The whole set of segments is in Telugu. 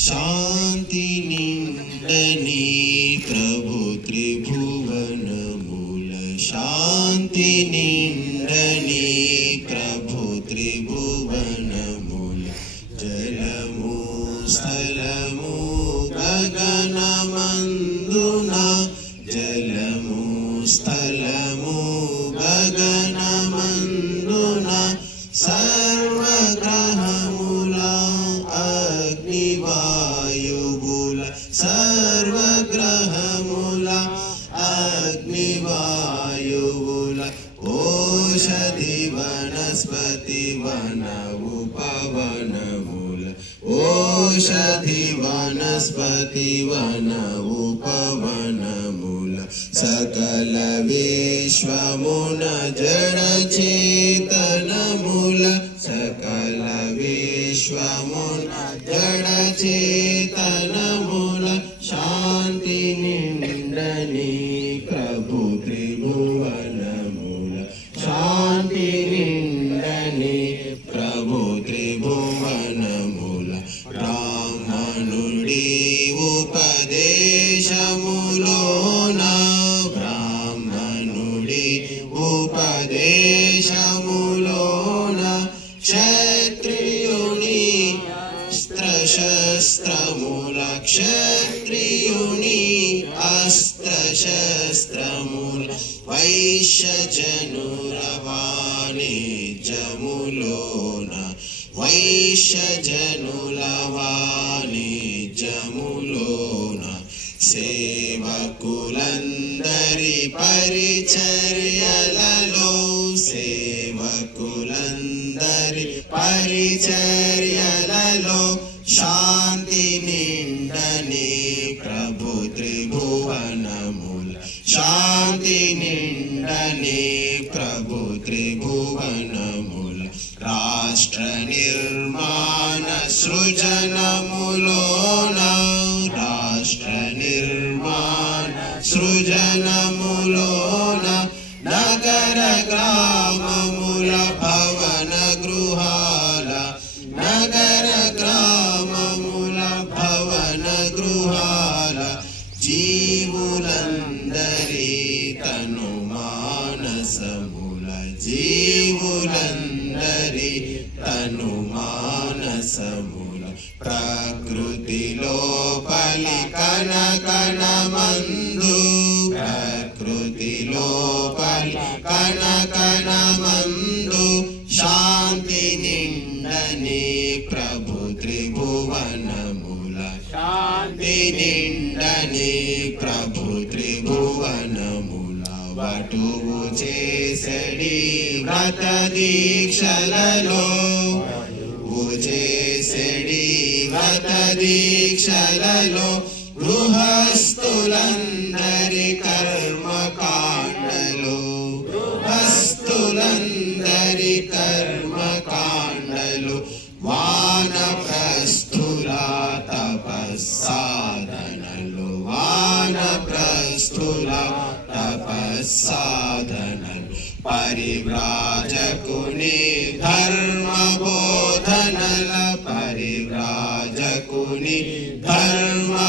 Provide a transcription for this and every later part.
శాంతి నిండని ప్రభు త్రిభువనముల శాంతి నిండని ప్రభు త్రిభువనముల జలము స్థలము గగనమందున జలము స్థలము గగనమందున సర్వగ్రహముల అగ్నివాయువుల సర్వగ్రహముల అగ్నివాయువుల ఓషధి వనస్పతి వన ఉపవనముల ఓషధి వనస్పతి వన ఉపవనముల సకల విశ్వమున జడ చేతనముల సకల విశ్వమున జడ చేతనముల శాంతి నిండని ప్రభు త్రిభువనముల శాంతి నిండని ప్రభు త్రిభువనముల బ్రాహ్మణుడి ఉపదేశములోన బ్రాహ్మణుడి ఉపదేశములోన క్షత్రియుని అస్త్రశస్త్రముల క్షత్రియుని అస్త్రశస్త్రముల వైశ్యజనుల వాణిజ్యములోన వైశ్యజనుల వాణిజ్యములోన సేవకులందరి పరిచర్యలలో సేవకులందరి పరిచర్యలలో శాంతి నిండని ప్రభు త్రిభువనముల శాంతి నిండని ప్రభు త్రిభువనముల రాష్ట్ర నిర్మాణ సృజనములోన రాష్ట్ర నిర్మాణ సృజనములోన నగర గ్రామముల భవన గృహాల నగర గ్రామముల భవన గృహాల జీవులందరి తను మానసముల జీవులందరి తను మానసముల ప్రకృతిలో పలి కనకనమందు ప్రకృతిలో పలి కనకనమందు శాంతి నిండని ప్రభు త్రిభువనముల శాంతి నిండని ప్రభు త్రిభువనముల వటువు చేసడి వ్రత దీక్షలలో చేసడి వ్రత దీక్షలలో గృహస్థులందరి కర్మకాండలు గృహస్థులందరి కర్మకాండలు వానప్రస్థుల తపస్సాధనలు వానప్రస్థుల తపస్సాధనలు పరివ్రాజకుని ధర్మబోధనల పరివ్రాజకుని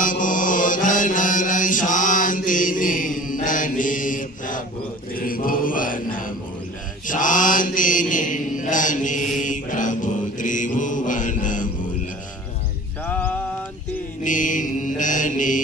ధర్మబోధనల శాంతి నిండని ప్రభు త్రిభువనముల శాంతి నిండని ప్రభు త్రిభువనముల శాంతి నిండని